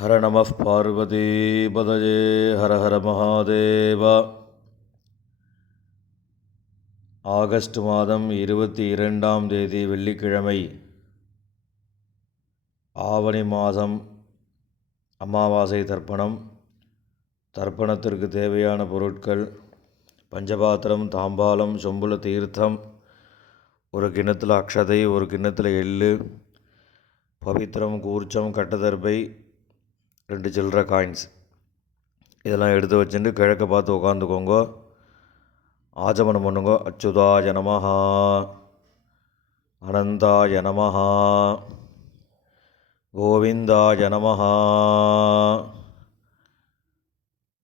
ஹர நம பார்வதி பதஜே ஹர ஹர மகாதேவா. ஆகஸ்ட் மாதம் 22ஆம் தேதி வெள்ளிக்கிழமை, ஆவணி மாதம் அமாவாசை தர்ப்பணம். தர்ப்பணத்திற்கு தேவையான பொருட்கள்: பஞ்சபாத்திரம், தாம்பாலம், சொம்புல தீர்த்தம், ஒரு கிண்ணத்தில் அக்ஷதை, ஒரு கிண்ணத்தில் எள்ளு, பவித்திரம், கூர்ச்சம், கட்டதர்பை, 2 சில்லற காயின்ஸ். இதெல்லாம் எடுத்து வச்சுட்டு கிழக்க பார்த்து உட்காந்துக்கோங்க. ஆச்சமனம் பண்ணுங்க. அச்சுதாய நமஹா, அனந்தாய நமஹா, கோவிந்தாய நமஹா.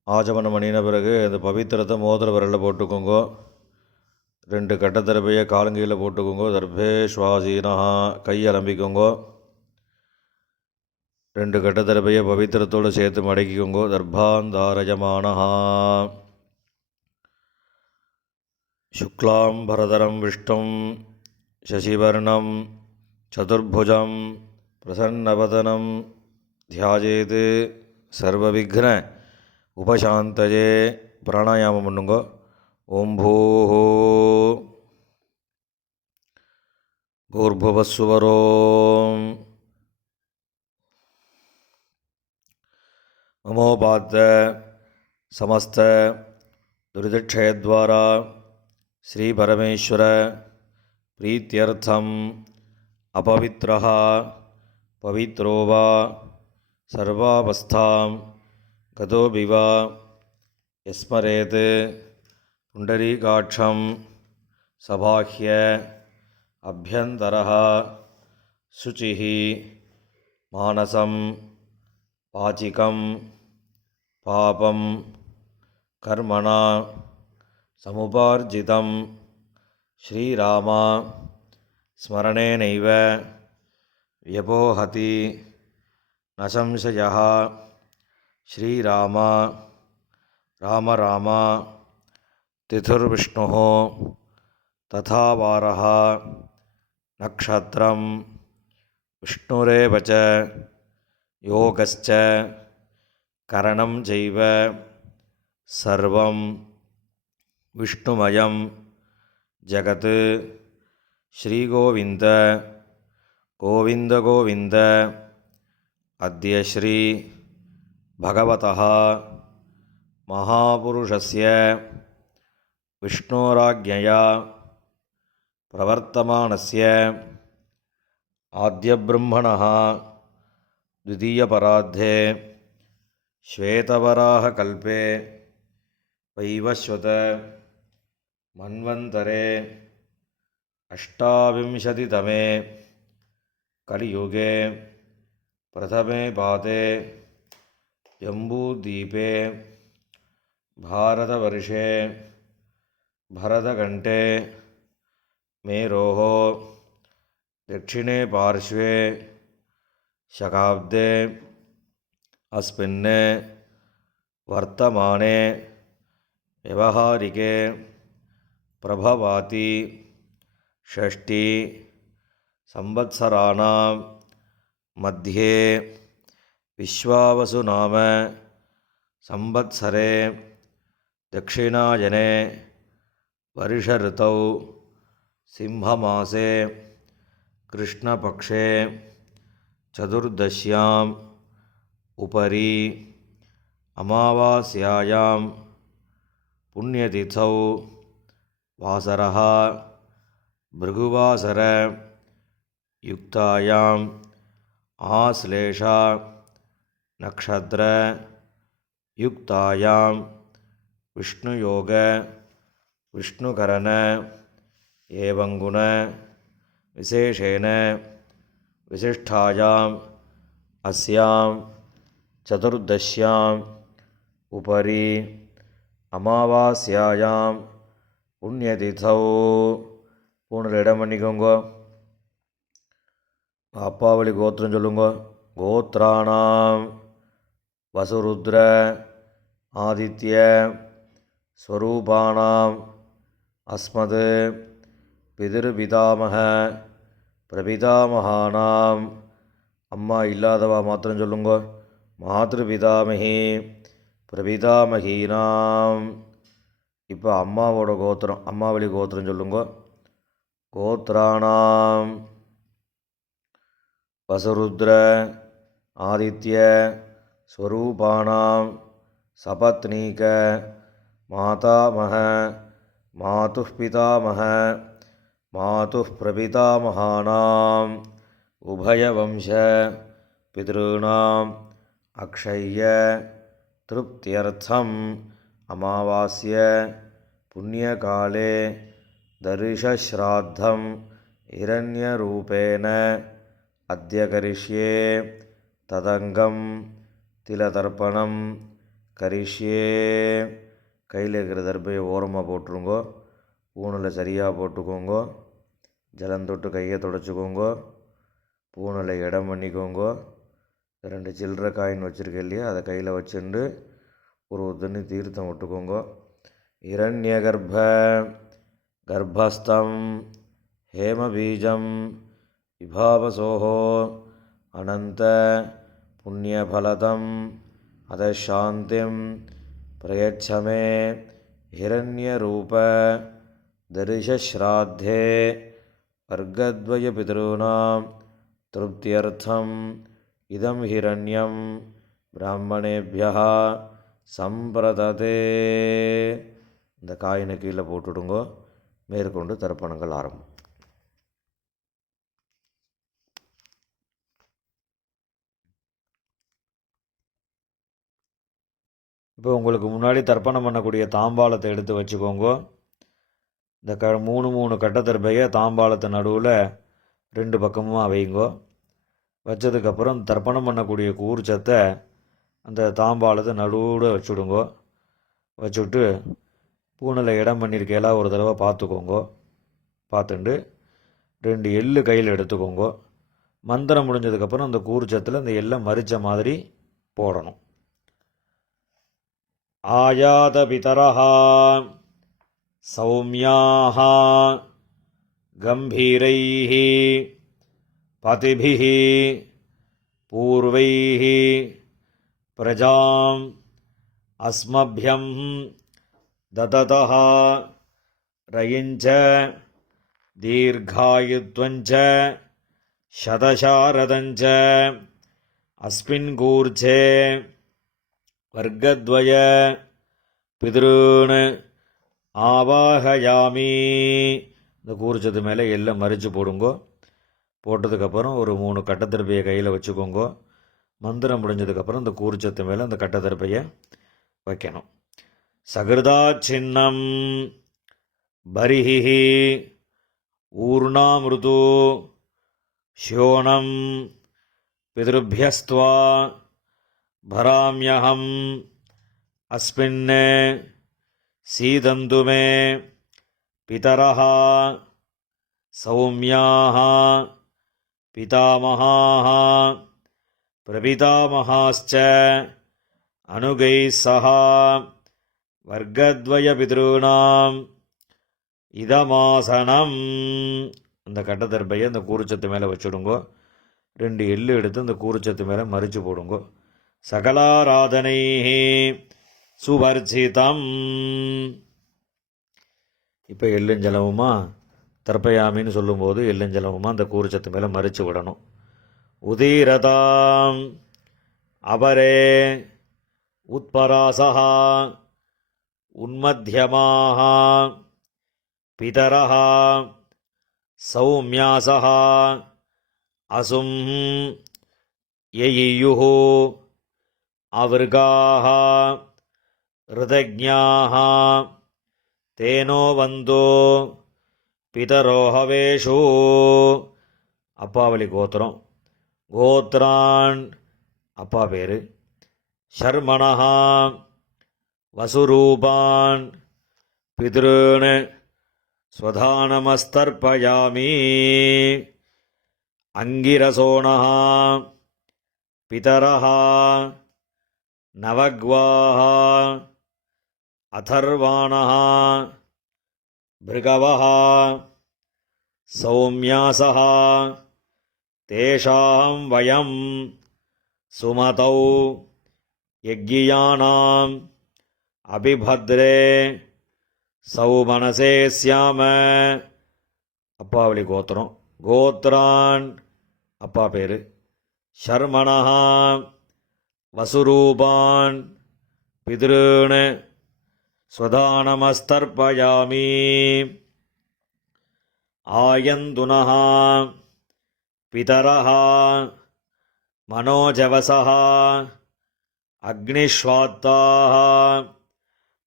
ஆச்சமனம் பண்ணின பிறகு அந்த பவித்திரத்தை மோதிர விரலில் போட்டுக்கோங்க. 2 கட்டத்தரப்பையை காலங்கையில் போட்டுக்கோங்க. தர்பே ஸ்வாசீனஹா, கை அலம்பிக்கோங்க. 2 கட்டத்தரப்பையை பவித்திரத்தோடு சேர்த்து மடக்கிக்கோங்க. தர்பாந்தாரஜமானஹா. சுக்லாம் பரதரம் விஷ்ணும் சசிவர்ணம் சதுர்புஜம் பிரசன்னவதனம் தியாஜேது சர்வவிக்ன உபசாந்தயே. பிராணாயாமம் பண்ணுங்க. ஓம் பூஹோ பூர்புவஸ்வரோம் மமோபாத்த சமஸ்த துரிதக்ஷயத்வாரா ஸ்ரீ பரமேஸ்வர பிரீத்யர்த்தம் அபவித்ரஹ பவித்ரோ வா சர்வாவஸ்தாம் கதோபிவா யஸ்மரேத் புண்டரீகாட்சம் சபாஹ்ய அப்யந்தரஹ சுசிஹி மானசம் பாச்சிகம் பாபம் கர்மணா சமுபார்ஜிதம் ஸ்ரீராமா ஸ்மரணேனைவ வ்யபோஹதி நசம்சயः. ஸ்ரீராமா ராம ராமா திதிர்விஷ்ணுः ததா வாரः நக்ஷத்ரம் விஷ்ணுரேவ ச யோகஸ்ச கரணம் சைவ சர்வம் விஷ்ணுமயம் ஜகத். ஸ்ரீகோவிந்த கோவிந்த கோவிந்த. அத்ய ஸ்ரீ பகவதः மகாபுருஷஸ்ய விஷ்ணோராஜ்ஞயா பிரவர்த்தமானஸ்ய ஆத்யப்ரம்மணः द्वितीयपरार्धे श्वेतवराहकल्पे वैवस्वत मन्वन्तरे अष्टाविंशतितमे कलियुगे प्रथमे पादे जम्बूद्वीपे भारतवर्षे भरतखण्डे मेरोः दक्षिणे पार्श्वे शकाब्दे अस्मिन् वर्तमाने व्यवहारिके प्रभवाति षष्ठी संवत्सराणां मध्ये विश्वावसु नाम संवत्सरे दक्षिणायने वर्षऋतौ सिंहमासे कृष्णपक्षे चतुर्दश्याम् उपरि अमावास्यायां पुण्यतिथौ वासरः भृगुवासर युक्तायाम् आश्लेषा नक्षत्र युक्तायां विष्णुयोग विष्णुकरण एवं गुण विशेषेण विशिष्टायाम् अस्यां चतुर्दश्याम् उपरि अमावास्यायां पुण्यतिथौ. பூணில் இடம் பண்ணிக்கோங்க. அப்பாவளி கோத்திரம் சொல்லுங்க. கோத்ராணாம் வசுருத்ர ஆதித்ய ஸ்வரூபாணாம் அஸ்மத் பிதிருபிதாமக பிரபிதாமகானாம். அம்மா இல்லாதவா மாத்திரம் சொல்லுங்க. மாத்ருபிதாமகி பிரபிதாமகீனாம். இப்போ அம்மாவோட கோத்திரம், அம்மாவளி கோத்திரம் சொல்லுங்க. கோத்ராணாம் வசுருத்ர ஆதித்ய ஸ்வரூபாணாம் சபத்னீக மாதாமக மாதுः பிதாமக மாதுः பிரபிதாமகானாம் உபயவம்ச பித்ருணாம் அக்ஷய்ய திருப்தியர்த்தம் அமாவாஸ்ய புண்ணியகாலே தரிசஸ்ராத்தம் இரண்யரூபேண அத்ய கரிஷ்யே ததங்கம் திலதர்ப்பணம் கரிஷ்யே. கையில் இருக்கிற தர்பையை ஓரமாக போட்டுருங்கோ. பூணில் சரியாக போட்டுக்கோங்கோ. ஜலந்தொட்டு கையை தொடச்சிக்கோங்கோ. பூணில் இடம் பண்ணிக்கோங்கோ. 2 சில்லற காயின் வச்சுருக்க இல்லையா, அதை கையில் வச்சுண்டு ஒரு தண்ணி தீர்த்தம் விட்டுக்கோங்கோ. இரண்யகர்ப்ப கர்ப்பஸ்தம் ஹேமபீஜம் விபாவசோஹோ அனந்த புண்ணியபலதம் அதசாந்திம் பிரயச்சமே ஹிரண்யரூப தரிசஸ்ராத்தே வர்க்கத்வய பிதॄணாம் திருப்தியர்த்தம் இதம் ஹிரண்யம் பிராமணேபியः சம்பிரததே. இந்த காயினை கீழே போட்டுடுங்கோ. மேற்கொண்டு தர்ப்பணங்கள் ஆரம்பம். இப்போ உங்களுக்கு முன்னாடி தர்ப்பணம் பண்ணக்கூடிய தாம்பாளத்தை எடுத்து வச்சுக்கோங்க. இந்த 3 கட்டத்தர்பையை தாம்பாளத்தை நடுவில் 2 பக்கமும் வைங்கோ. வச்சதுக்கப்புறம் தர்ப்பணம் பண்ணக்கூடிய கூர்ச்சத்தை அந்த தாம்பாளத்தை நடுவில் வச்சுடுங்கோ. வச்சுட்டு பூனில் இடம் பண்ணியிருக்கையெல்லாம் ஒரு தடவை பார்த்துக்கோங்கோ. பார்த்துட்டு 2 எள்ளு கையில் எடுத்துக்கோங்கோ. மந்திரம் முடிஞ்சதுக்கப்புறம் அந்த கூர்ச்சத்தில் அந்த எள்ளை மறித்த மாதிரி போடணும். ஆயாத பிதரஹா சௌமியாக கம்பீரைஹி பதிபிஹி பூர்வைஹி பிரஜாம் அஸ்மப்யம் தததஹ ரயிஞ்ச தீர்காயுத்வஞ்ச சதசாரதஞ்ச அஸ்மின் கூர்ச்சே வர்க்கத்வய பிதॄன் ஆவாஹயாமி. இந்த கூர்ச்சத்து மேலே எல்லாம் மறித்து போடுங்கோ. போட்டதுக்கப்புறம் ஒரு 3 கட்டத்திருப்பையை கையில் வச்சுக்கோங்கோ. மந்திரம் முடிஞ்சதுக்கப்புறம் இந்த கூர்ச்சத்து மேலே அந்த கட்டத்திருப்பையை வைக்கணும். சகிருதா சின்னம் பரிஹி ஊர்ணாமிருது ஷோணம் பிதృभ्यस्त्वा भराम्यहम् अस्मिन् सीदन्तु मे पितरः सौम्याः पितामहाः प्रपितामहाश्च अनुगैः सह वर्गद्वयपितॄणाम् இதமாசனம். அந்த கட்டத்தர்பையை அந்த கூர்ச்சத்து மேலே வச்சுடுங்கோ. 2 எள்ளு எடுத்து அந்த கூர்ச்சத்து மேலே மறித்து போடுங்கோ. சகலாராதனை சுவர்ச்சிதம். இப்போ எள்ளுஞ்சலமுமா தர்ப்பயாமின்னு சொல்லும்போது எள்ளுஞ்சலமுமா அந்த கூர்ச்சத்து மேலே மறித்து விடணும். உதீரதாம் அபரே உத்பராசஹ உன்மத்யமாக பிதரஹ சௌமியாசஹ அசும் யயியுः அவர்காः ருதஜ்ஞாः தேனோ வந்தோ பிதரோஹவேஷு. அப்பாவளி கோத்திரம். கோத்ரான் அப்பா பேர். ஷர்மணः வசுரூபான் பிதॄன் ஸ்வதானமஸ்தர்ப்பயாமி. அங்கிரசோணः பிதரः நவக்வாः அதர்வாணः பிருகவः சௌமியாசः தேஷாம் வயம் சுமதௌ யக்ஞியானாம் அபிபத்ரே சௌமனசே ஸ்யாம. அப்பாவளி கோத்திரம். கோத்ரான் அப்பா பேர். ஷர்மணஹா வசுரூபான் பித்ருன் ஸ்வதானமஸ்தர்ப்பயாமி. ஆயந்துனஹ பிதரஹ மனோஜவசஹ அக்னிஷ்வாத்தாஹ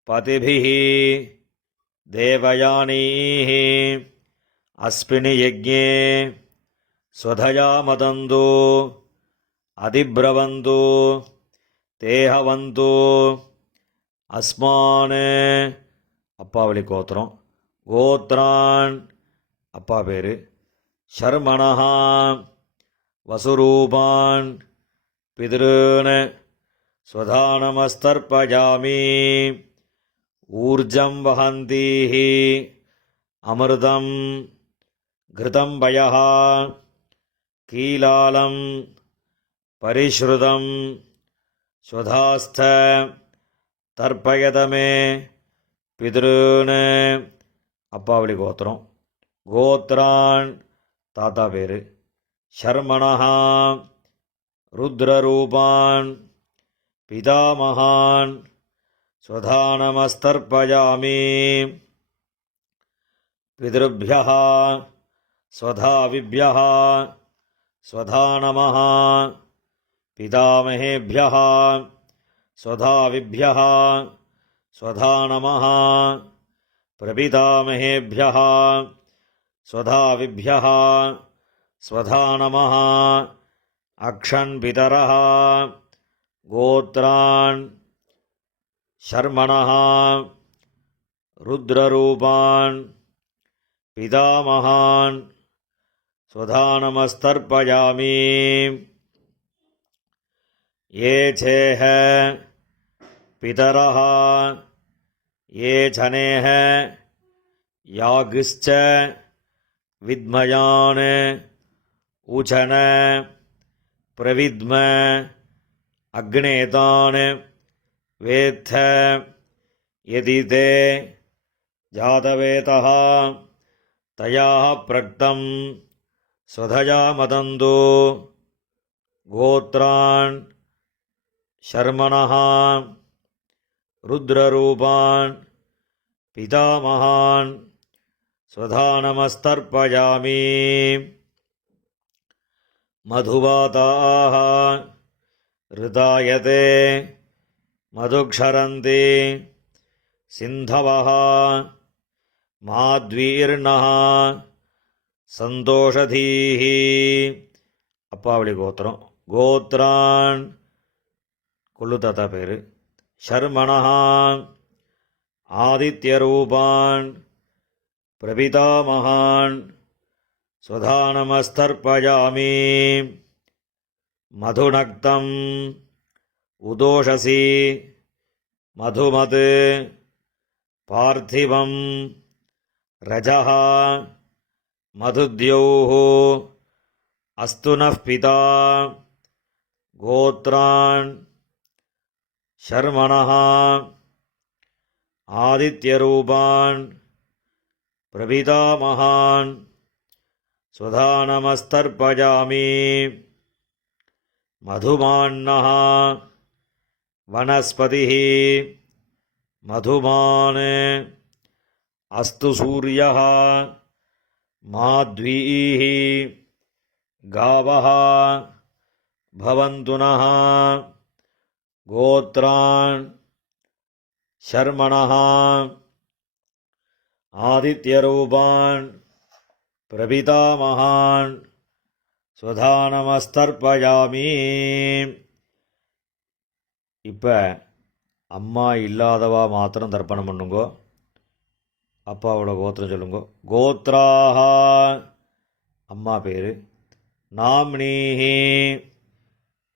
பதிபிஹ தேவயானீஹ அஸ்மின் யஜ்ஞே ஸ்வதயா மதந்து அதிப்ரவந்து தேஹவந்து அஸ்மான். அப்பாவளி கோத்திரம். கோத்ரான் அப்பா பேர். ஷர்மணஹா வசுரூபான் பித்ருன் ஸ்வதானமஸ்தர்ப்பயாமி. ஊர்ஜம் வஹந்தீஹ அமிர்தம் கிருதம் பயஹ கீலாலம் பரிஷ்ருதம் ஸ்வதாஸ்த தர்ப்பயதமே பித்ருன். அப்பாவளி கோத்திரம். கோத்ரான் தாத்தா பேர். ஷர்மணஹா ருத்ரரூபான் பிதாமகான் ஸ்வதானமஸ்தர்ப்பயாமி. பித்ருभ्यः ஸ்வதாவிभ्यः ஸ்வதானமः. பிதாமகேभ्यः ஸ்வதாவிभ्यः ஸ்வதானமः. பிரபிதாமகேभ्यः ஸ்வதாவிभ्यः ஸ்வதானமः. அக்ஷன் பிதரः. கோத்ரான் ஷர்மணஹா ருத்ரரூபான் பிதாமகான் ஸ்வதானமஸ்தர்ப்பயாமி. ये चेह पितरः ये जनेह यागिश्च विद्मयान् उचन प्रविद्म अग्नेतान् वेत्थ यदि ते जातवेतः तयाः प्रक्तं स्वधया मदन्तु. गोत्रान् ஷர்மணஹா ருத்ரரூபான் பிதாமகான் ஸ்வதானமஸ்தர்ப்பயாமி. மதுவாதாஹ ரிதாயதே மதுக்ஷரந்தி சிந்தவஹ மாத்வீர்ணஹ சந்தோஷதீஹி. அப்பாவளி கோத்திரம். கோத்ரான் கொள்ளு தாத்தா பேர். ஷர்மணஹா ஆதித்யரூபான் பிரபிதாமகான் ஸ்வதானமஸ்தர்ப்பயாமி. மதுநக்தம் உதோஷசி மதுமத் பார்த்திவம் ரஜஹ மதுத்யௌः அஸ்து நः பிதா. கோத்ரான் ஷர்மணஹா ஆதித்யரூபான் பிரபிதாமகான் ஸ்வதானமஸ்தர்ப்பயாமி. மதுமான்னஹ வனஸ்பதிः மதுமான் அஸ்து சூரியः மாத்வீः காவः பவந்து நः. கோத்ரான் ஷர்மணஹா ஆதித்யரூபான் பிரபிதாமகான் ஸ்வதானமஸ்தர்ப்பயாமி. இப்போ அம்மா இல்லாதவா மாத்திரம் தர்ப்பணம் பண்ணுங்கோ. அப்பாவோட கோத்திரம் சொல்லுங்க. கோத்ராஹ அம்மா பேர். நாம்னீஹி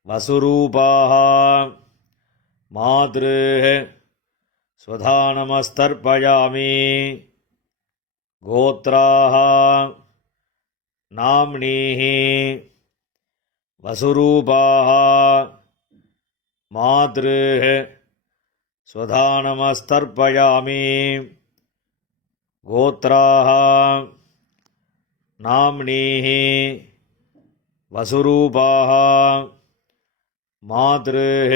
வசுரூபாஹ மாத்ரு ஸ்வதானமஸ்தர்ப்பயாமி. கோத்ராஹ நாம்னீஹி வசுரூபாஹ मातृः स्वधानमस्तर्पयामि गोत्राः नाम्नीः वसुरूपाः मातृः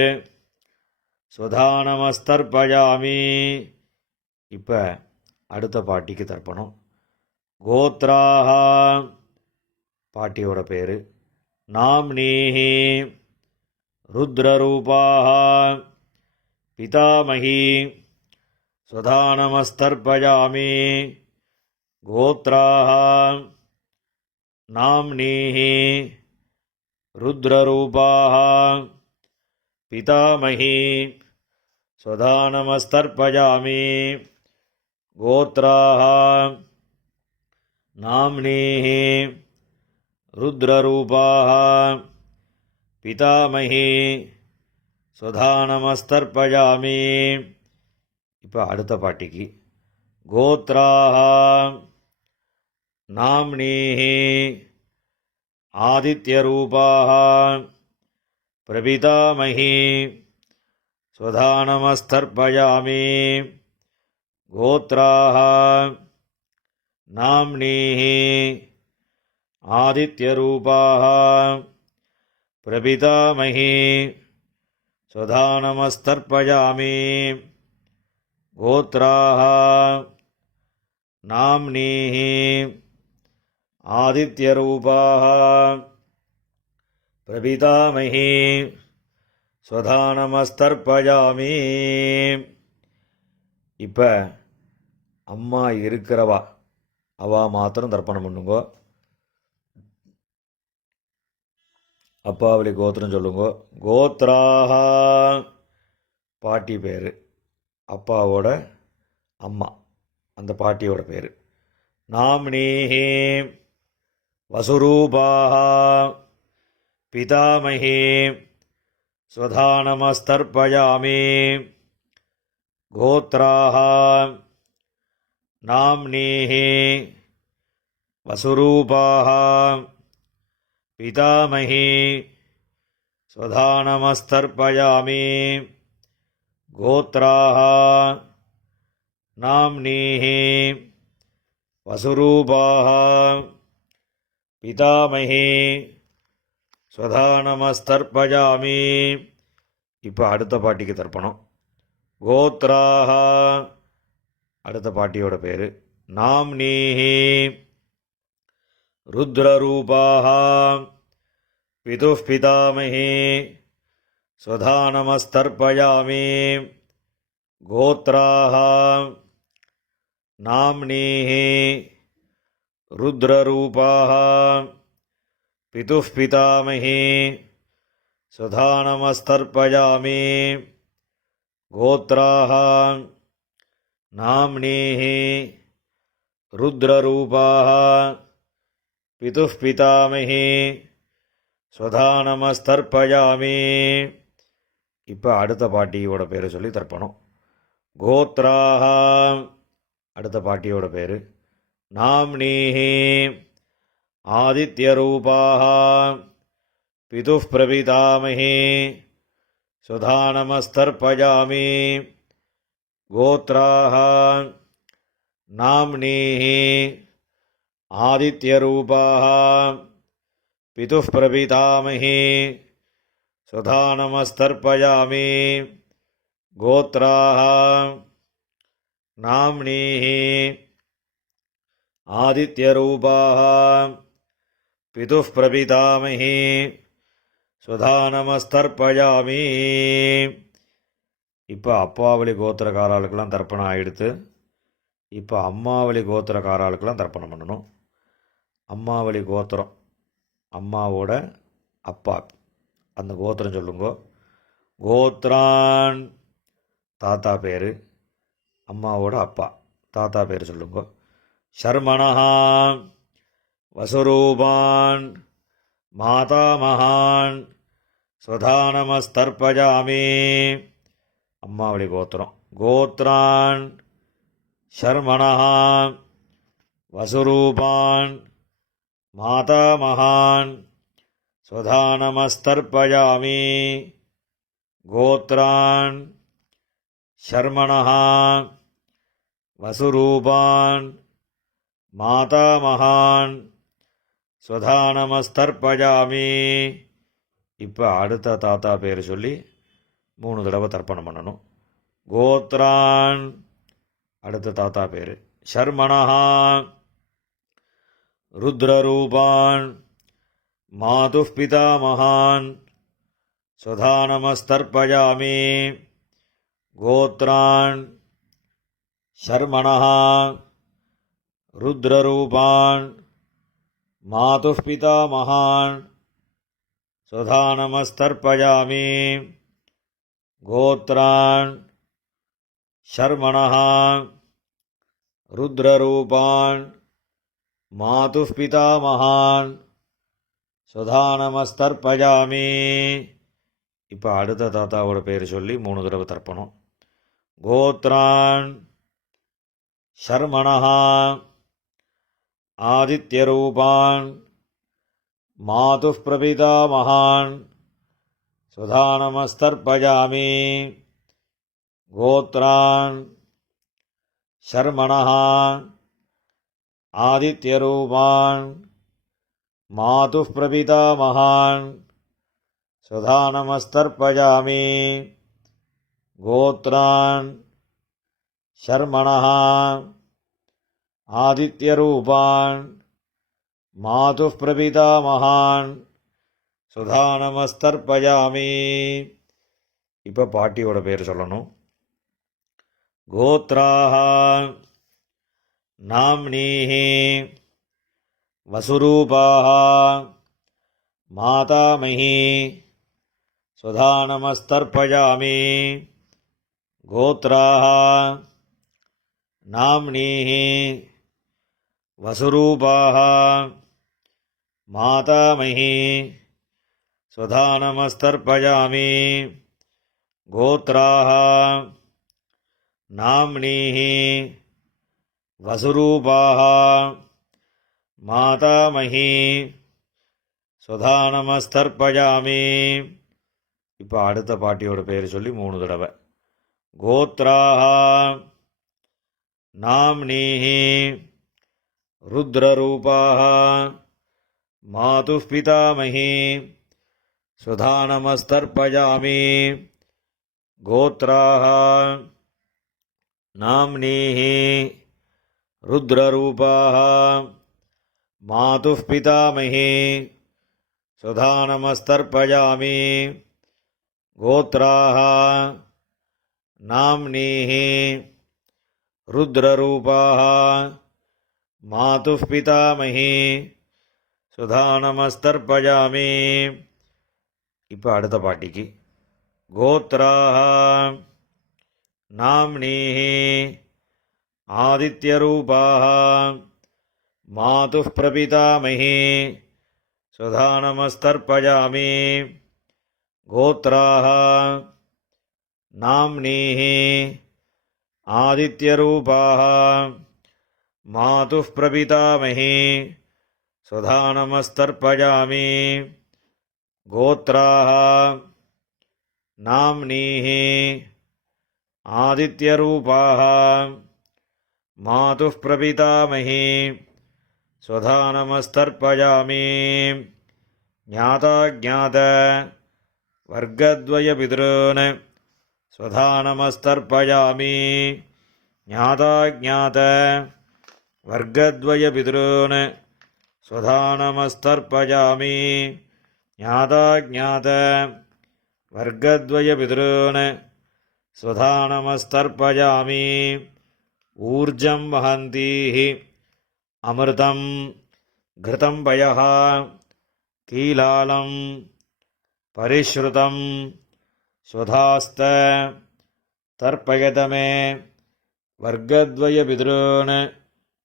स्वधानमस्तर्पयामि இப்போ அடுத்த பாட்டிக்கு தர்ப்பணம் கோத்ராஹ பாட்டியோட பேர் நாம்னீஹி ருத்ரரூபாஹ பிதாமகி स्वधानमस्तर्पयामि गोत्राः नाम्नीः रुद्ररूपाः पितामही स्वधानमस्तर्पयामि गोत्राः नाम्नीः रुद्ररूपाः पितामही स्वधानमस्तर्पयामि இப்போ அடுத்த பாட்டிக்கு கோத்ராஹ நாம்னீஹி ஆதித்யரூபாஹ பிரபிதாமகி ஸ்வதானமஸ்தர்ப்பயாமி கோத்ராஹ நாம்னீஹி ஆதித்யரூபாஹ பிரபிதாமகி ஸ்வதானமஸ்தர்ப்பயாமி गोत्राः नाम्नीः आदित्यरूपाः प्रपितामही स्वधानमस्तर्पयामि இப்போ அம்மா இருக்கிறவா அவா மாத்திரம் தர்ப்பணம் பண்ணுங்கோ. அப்பாவளி கோத்திரம் சொல்லுங்கோ. கோத்ராஹ பாட்டி பேர், அப்பாவோட அம்மா, அந்த பாட்டியோட பேர். நாம்னீஹி வசுரூபாஹ பிதாமகி ஸ்வதானமஸ்தர்ப்பயாமி கோத்ராஹ நாம்னீஹி வசுரூபாஹ பிதாமகி ஸ்வதானமஸ்தர்ப்பயாமி गोत्राः नाम्नीः वसुरूपाः पितामही स्वधानमस्तर्पयामि இப்போ அடுத்த பாட்டிக்கு தர்ப்பணம். கோத்ராஹ அடுத்த பாட்டியோட பேர். நாம்னீஹி ருத்ரரூபாஹ பிதுः பிதாமகி स्वधानमस्तर्पयामि गोत्राः नाम्नीः रुद्ररूपाः पितुः पितामही स्वधानमस्तर्पयामि गोत्राः नाम्नीः रुद्ररूपाः पितुः पितामही स्वधानमस्तर्पयामि இப்போ அடுத்த பாட்டியோட பேர் சொல்லி தர்ப்பணம். கோத்ராஹ அடுத்த பாட்டியோட பேர். நாம்னீஹி ஆதித்யரூபாஹ பிதுः பிரபிதாமகி ஸ்வதானமஸ்தர்ப்பயாமி கோத்ராஹ நாம்னீஹி ஆதித்யரூபாஹ பிதுः பிரபிதாமகி स्वधानमस्तर्पयामि गोत्राः नाम्नीः आदित्यरूपाः पितुः प्रपितामही स्वधानमस्तर्पयामि இப்போ அப்பாவளி கோத்திரக்காராளுக்கெல்லாம் தர்ப்பணம் ஆகிடுத்து. இப்போ அம்மாவளி கோத்திரக்காராளுக்கெல்லாம் தர்ப்பணம் பண்ணணும். அம்மாவளி கோத்திரம், அம்மாவோட அப்பா, அந்த கோத்திரம் சொல்லுங்கோ. கோத்ரான் தாத்தா பேர், அம்மாவோட அப்பா தாத்தா பேர் சொல்லுங்கோ. ஷர்மணஹா வசுரூபான் மாதாமகான் ஸ்வதானமஸ்தர்ப்பயாமி அம்மாவளி கோத்திரம். கோத்ரான் ஷர்மணஹா வசுரூபான் மாதாமகான் ஸ்வதானமஸ்தர்ப்பயாமி கோத்ரான் ஷர்மணः வசுரூபான் மாதாமகான் ஸ்வதானமஸ்தர்ப்பயாமி. இப்போ அடுத்த தாத்தா பேர் சொல்லி 3 தடவை தர்ப்பணம் பண்ணணும். கோத்ரான் அடுத்த தாத்தா பேர், ஷர்மணः ருத்ரரூபான் மாதுः பிதாமகான் ஸ்வதானமஸ்தர்ப்பயாமி. கோத்ரான் ஷர்மணः ருத்ரரூபான் மாதுः பிதாமகான் ஸ்வதானமஸ்தர்ப்பயாமி. கோத்ரான் ஷர்மணः ருத்ரரூபான் மாதுः பிதாமகான் ஸ்வதானமஸ்தர்ப்பயாமி. இப்போ அடுத்த தாத்தாவோட பேர் சொல்லி 3 தடவை தர்ப்பணம். கோத்ரான் ஷர்மணः ஆதித்யரூபான் மாதுः பிரபிதாமகான் ஸ்வதானமஸ்தர்ப்பயாமி. கோத்ரான் ஷர்மணः ஆதித்யரூபான் மாதுः பிரபிதாமகான் ஸ்வதானமஸ்தர்ப்பயாமி. கோத்ரான் ஷர்மணः ஆதித்யரூபான் மாதுः பிரபிதாமகான் ஸ்வதானமஸ்தர்ப்பயாமி. இப்போ பாட்டியோட பேர் சொல்லணும். கோத்ராः நாம்னீः வசுரூபாः மாதாமஹி ஸ்வதானமஸ்தர்ப்பயாமி. கோத்ராः நாம்னீः வசுரூபாः மாதாமஹி ஸ்வதானமஸ்தர்ப்பயாமி. கோத்ராः நாம்னீः வசுரூபாः மாதாமஹி ஸ்வதானமஸ்தர்ப்பயாமி. இப்போ அடுத்த பாட்டியோட பேர் சொல்லி 3 தடவை. கோத்ராः நாம்னீः ருத்ரரூபாः மாதுः பிதாமஹி ஸ்வதானமஸ்தர்ப்பயாமி. கோத்ராः நாம்னீः ருத்ரரூபாः மாதுः பிதாமஹி ஸ்வதானமஸ்தர்ப்பயாமி. கோத்ராः நாம்னீः ருத்ரரூபாः மாதுः பிதாமஹி ஸ்வதானமஸ்தர்ப்பயாமி. இப்போ அடுத்த பாட்டிக்கு. கோத்ராः நாம்னீः ஆதித்யரூபாः மாதுः பிரபிதாமஹி ஸ்வதானமஸ்தர்ப்பயாமி. கோத்ராः நாம்னீः ஆதித்யரூபாः மாதுः பிரபிதாமஹி ஸ்வதானமஸ்தர்ப்பயாமி. கோத்ராः நாம்னீः ஆதித்யரூபாः மாதுः பிரபிதாமஹி ஸ்வதானமஸ்தர்ப்பயாமி. ஞாதாஜ்ஞாத வர்க்கத்வய பித்ருன் ஸ்வதானமஸ்தர்ப்பயாமி. ஞாதாஜ்ஞாத வர்க்கத்வய பித்ருன் ஸ்வதானமஸ்தர்ப்பயாமி. ஞாதாஜ்ஞாத வர்க்கத்வய பித்ருன் ஸ்வதானமஸ்தர்ப்பயாமி. ஊர்ஜம் வஹந்தீः அமிர்தம் घृतं पयः कीलालं परिश्रुतं स्वधास्त தர்ப்பயதமே வர்க்கத்வய பித்ருன்.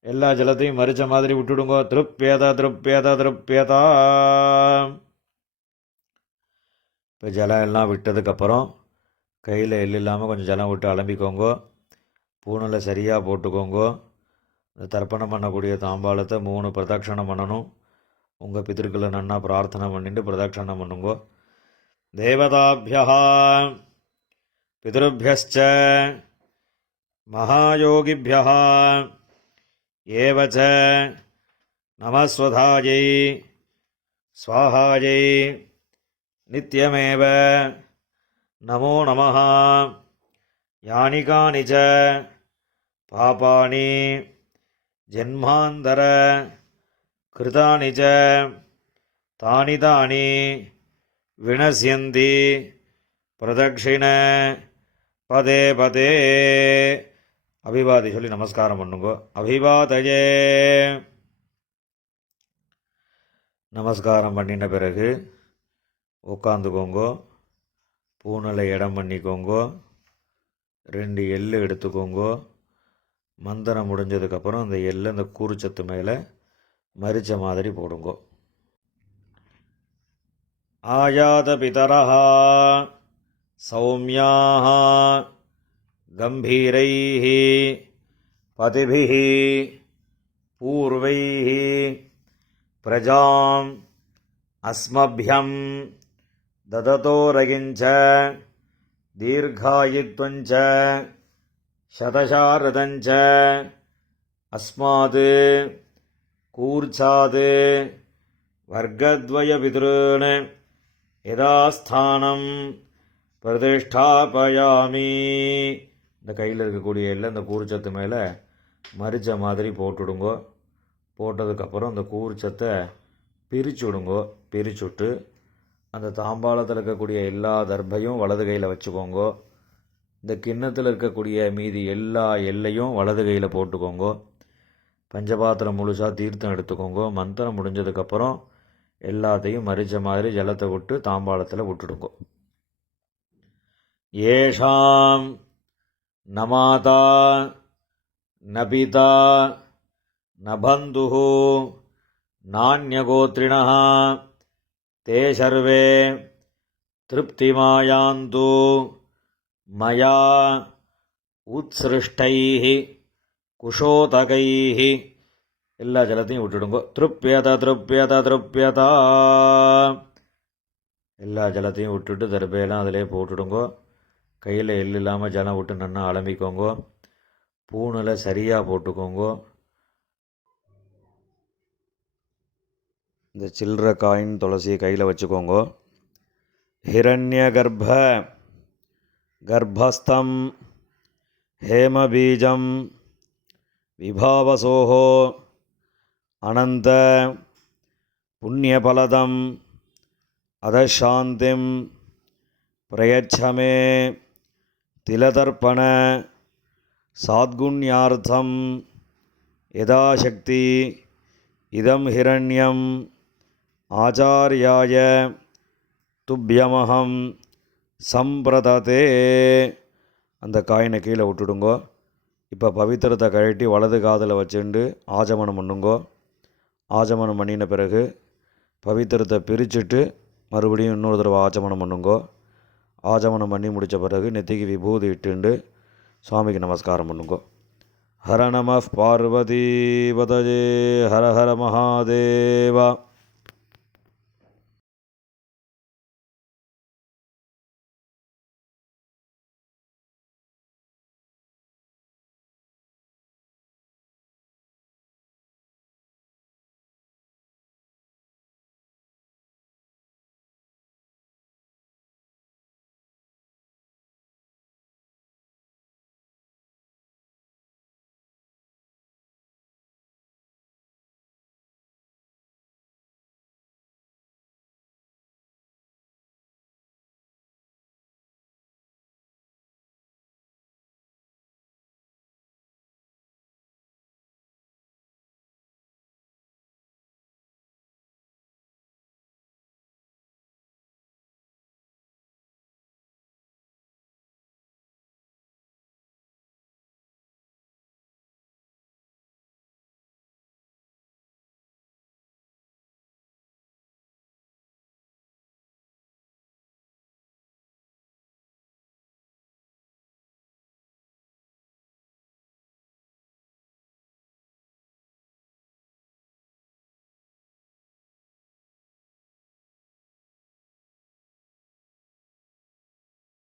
எல்லா ஜலத்தையும் மறிச்ச மாதிரி விட்டுடுங்கோ. திருப்யத திருப்யத திருப்யதா. இப்போ ஜலம் எல்லாம் விட்டதுக்கப்புறம் கையில் எள் இல்லாமல் கொஞ்சம் ஜலம் விட்டு அலம்பிக்கோங்கோ. பூனில் சரியாக போட்டுக்கோங்கோ. இந்த தர்ப்பணம் பண்ணக்கூடிய தாம்பாளத்தை 3 பிரதட்சணம் பண்ணணும். உங்கள் பித்திருக்களை நன்னா பிரார்த்தனை பண்ணிட்டு பிரதட்சணம் பண்ணுங்கோ. தேவதாபியா பிதருभ्यश्च महायोगिभ्यः एव च नमस्वधायै स्वाहायै नित्यमेव नमो नमः। यानि कानि च पापानि जन्मान्तर कृतानि च तानि तानि विनश्यन्ति प्रदक्षिण पदे पदे। அபிவாதி சொல்லி நமஸ்காரம் பண்ணுங்கோ. அபிவாதயே. நமஸ்காரம் பண்ணின பிறகு உட்காந்துக்கோங்கோ. பூனலை இடம் பண்ணிக்கோங்கோ. 2 எள்ளு எடுத்துக்கோங்கோ. மந்திரம் முடிஞ்சதுக்கப்புறம் அந்த எள்ளு அந்த கூறுச்சத்து மேலே மரிச்ச மாதிரி போடுங்கோ. ஆயாத பிதரஹ சௌமியாஹ கம்பீரைஹ பதிபிஹ பூர்வைஹ பிரஜாம் அஸ்மப்யம் தததோரகிஞ்ச தீர்காயித்வஞ்ச சதசாரதஞ்ச அஸ்மாத் கூர்ச்சாத் வர்க்கத்வய பித்ருன் யதாஸ்தானம் பிரதிஷ்டாபயாமி. இந்த கையில் இருக்கக்கூடிய எல்லாம் இந்த கூர்ச்சத்து மேலே மரிச்ச மாதிரி போட்டுடுங்கோ. போட்டதுக்கப்புறம் அந்த கூர்ச்சத்தை பிரிச்சு விடுங்கோ. பிரிச்சுட்டு அந்த தாம்பாளத்தில் இருக்கக்கூடிய எல்லா தர்பையும் வலது கையில் வச்சுக்கோங்கோ. இந்த கிண்ணத்தில் இருக்கக்கூடிய மீதி எல்லா எல்லையும் வலது கையில் போட்டுக்கோங்கோ. பஞ்சபாத்திரம் முழுசாக தீர்த்தம் எடுத்துக்கோங்கோ. மந்திரம் முடிஞ்சதுக்கப்புறம் எல்லாத்தையும் மரிச்ச மாதிரி ஜலத்தை விட்டு தாம்பாளத்தில் விட்டுடுங்கோ. ஏஷாம் நமாதா நபிதா நபந்துஹு நான்யகோத்ரிணः தே சர்வே திருப்திமாயாந்து மயா உத்ஸ்ருஷ்டைः குஷோதகைः. எல்லா ஜலத்தையும் விட்டுடுங்கோ. திருப்யத திருப்யத திருப்யதா. எல்லா ஜலத்தையும் விட்டுட்டு தர்பையெல்லாம் அதிலே போட்டுடுங்கோ. கையில் எள்ளு இல்லாமல் ஜலம் விட்டு நன்னா அலம்பிக்கோங்கோ. பூணில் சரியாக போட்டுக்கோங்கோ. இந்த சில்லற காயின் துளசியை கையில் வச்சுக்கோங்கோ. ஹிரண்ய கர்ப்பஸ்தம் ஹேமபீஜம் விபாவசோஹோ அனந்த புண்ணியபலதம் அதசாந்திம் பிரயச்சமே திலதர்ப்பண சாத்குண்யார்த்தம் யதாசக்தி இதம் ஹிரண்யம் ஆச்சார்யாய துப்யமஹம் சம்பிரததே. அந்த காயினை கீழே விட்டுடுங்கோ. இப்போ பவித்திரத்தை கழட்டி வலது காதில் வச்சுண்டு ஆஜமனம் பண்ணுங்கோ. ஆஜமனம் பண்ணின பிறகு பவித்திரத்தை பிரிச்சுட்டு மறுபடியும் இன்னொரு தடவை ஆச்சமனம் பண்ணுங்கோ. ஆச்சமனம் பண்ணி முடித்த பிறகு நெத்திக்கு விபூதி இட்டுண்டு சுவாமிக்கு நமஸ்காரம் பண்ணுங்கோ. ஹர நம பார்வதி பதஜே ஹர ஹர மகாதேவா.